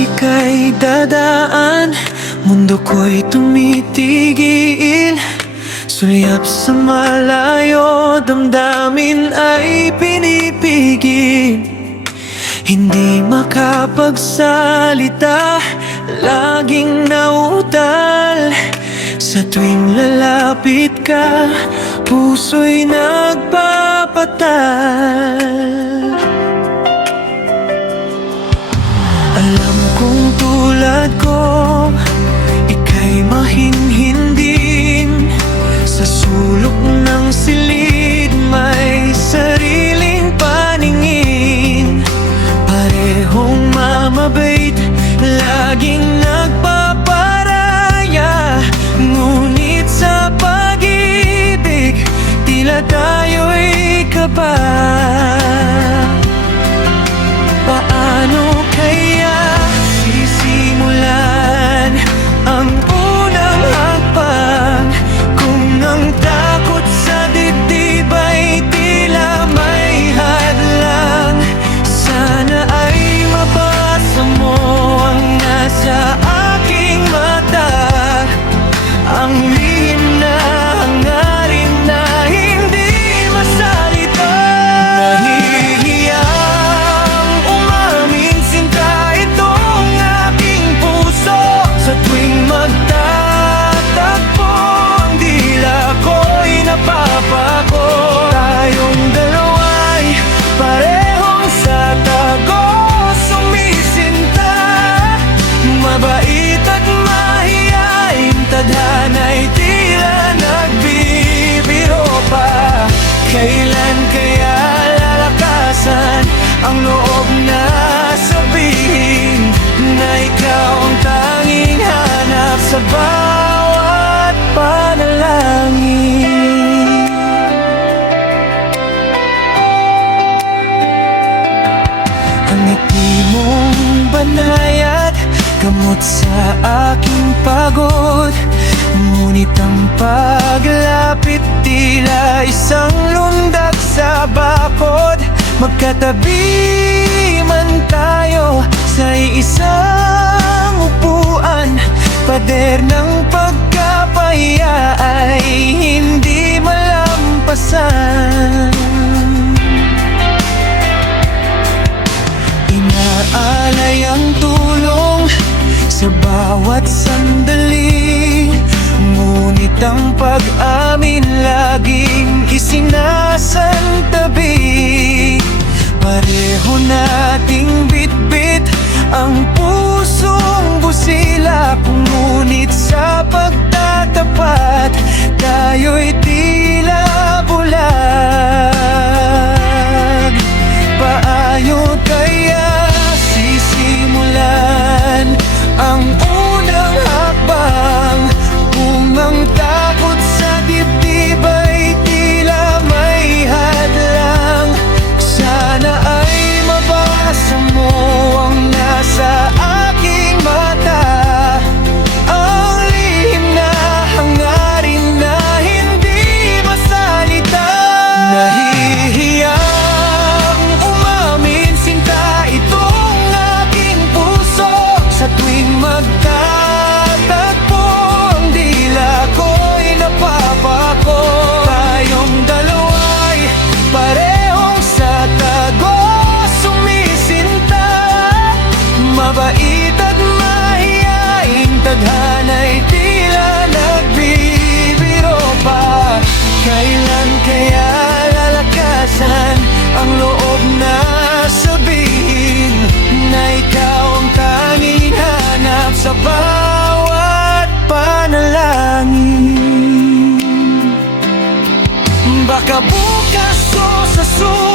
ika'y dadaan, mundo ko'y tumitigil. Sulyap sa malayo, damdamin ay pinipigil. Hindi makapagsalita, laging nauutal. Sa tuwing lalapit ka, puso'y nagpapatal. Alam kong tulad ko, ika'y mahinhinding. Sa sulok ng silid may sariling paningin. Parehong mamabait, laging nagpaparaya. Ngunit sa pag-ibig, tila tayo'y kaba. Paano kaya sisimulan ang unang hakbang kung ang takot sa dibdib ay tila may hadlang? Sana ay mabasa mo ang nasa aking mata, ang lihim na hangarin na hindi masalita. Nahihiyang umamin, sinta, itong aking puso. Sa tuwing magtatagpo, ang dila ko'y napapako. Tayong dalawa'y parehong sa tagos sumisinta. Mabait at mahiyain, tadhana'y tila nagbibiro pa. Kailan kaya lalakasan ang loob na sabihin na ikaw ang tanging hanap sa bawat panalangin? Ang ngiti mong banayad, gamot sa aking pagod. Ngunit ang paglapit, tila isang lundag sa bakod. Magkatabi man tayo sa isang upuan, pader ng pagkapahiya ay hindi malampasan. Inaalay ang tulong sa bawat sandali, ngunit ang pag-amin laging isinasantabi. Pareho nating bitbit ang pusong busila, ngunit sa pagtatapat tayo'y tila bulag. Paano kaya sisimulan ang unang hakbang kung ang takot sa dibdib ay tila may hadlang? Sana ay mabasa mo ang nasa aking mata, ang lihim na hangarin na hindi masalita. Nahihiyang umamin, sinta, itong aking puso. Sa tuwing magtatagpo, ang dila ko'y napapako. Tayong dalawa'y parehong sa tagos sumisinta. Mabait at mahiyain, tadhana'y tila nagbibiro pa. Kailan kaya lalakasan ang loob na sabihin na ikaw ang tanging hanap sa bawat panalangin? Baka bukas o sa susunod